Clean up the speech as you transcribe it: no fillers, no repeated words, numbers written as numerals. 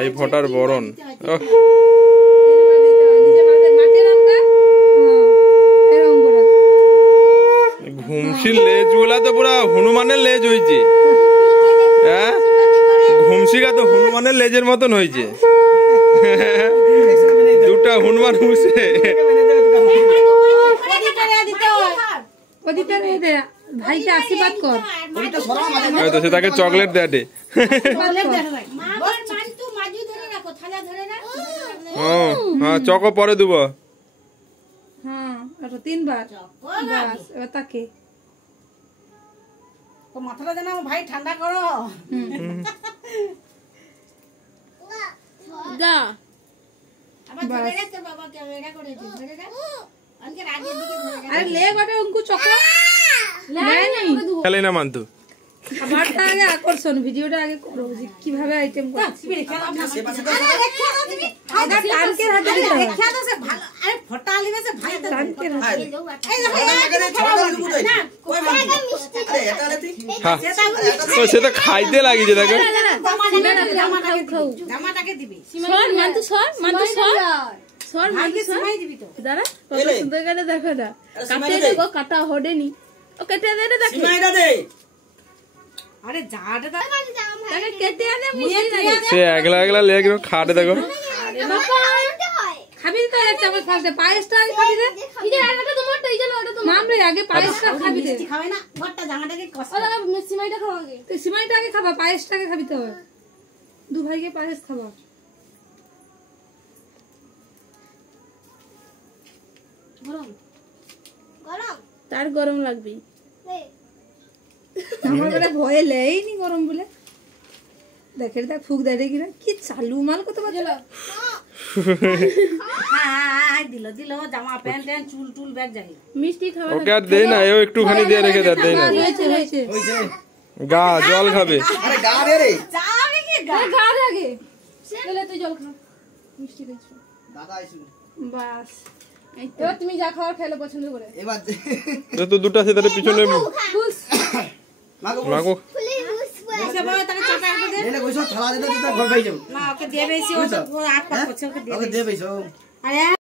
ভাই ফটার বরণ ঘুমসির লেজ গুলা তো পুরা হনুমানের লেজ হয়েছে। হ্যাঁ ঘুমসিকা তো হনুমানের লেজের মতন হয়েছে। দুটা হনুমান ঘুমছে। ভাইকে আশীর্বাদ কর। তো সে তাকে চকলেট দেয়। হ্যাঁ চকো পরে দেব। হ্যাঁ 3বার এবার তাকে মাথাটা যেন ভাই ঠান্ডা করো। আরে লে বাটে উনকু চকলেট খেলে না মানতু খাবারটা আগে আকর্ষণ ভিডিওটা আগে করো যে কিভাবে আইটেম করছি। সেটা খাইতে লাগিছে দেখো। কাটা হডেনি ও কেটে দে দেখো। আরে জাড় দা তাকে কেটে আনে সে একলা একলা লেগ খাটে দেখো। খাবি তো এক চামচ ফালতে পায়েসটা খাবি দে। এই যে আটাটা তোমারটা এই যে ওটা তো মামরে আগে পায়েসটা খাবি দে। খাবে না ঘরটা জামাটাকে কষ্ট। ওলা সিমাইটা খাও আগে। তুই সিমাইটা আগে খাবা পায়েসটাকে খাবি তো। দু ভাইকে পায়েস খাবা। গরম গরম তার গরম লাগবে। আমার বলে ভয় লেইনি গরম বলে দেখে দেখ ফুক দেয় কিনা কি চালু মাল কত বাজে। দিল দিল জামা প্যান্ট প্যান্ট চুল টুল ব্যাগ যাই মিষ্টি খাওয়া ওকে আর দেই না এও একটুখানি দিয়ে রেখে দেই না। হয়েছে গা জল খাবে। আরে গা দে রে যাবে কি গা দে আগে চলে তুই জল খা মিষ্টি খাইছো দাদা আইছো বাস এবার তুমি যা খাওয়ার খেলে পছন্দ করে এবার তো দুটা সেটার পিছনে মাগো মাগো এসে বড় তাকে চাটা দে এনে কইছো থালা দে তো ঘর পাই যাও না ওকে দিয়ে বেশি ও আট পাঁচ বছর ওকে দিয়ে ওকে দে বেশো আরে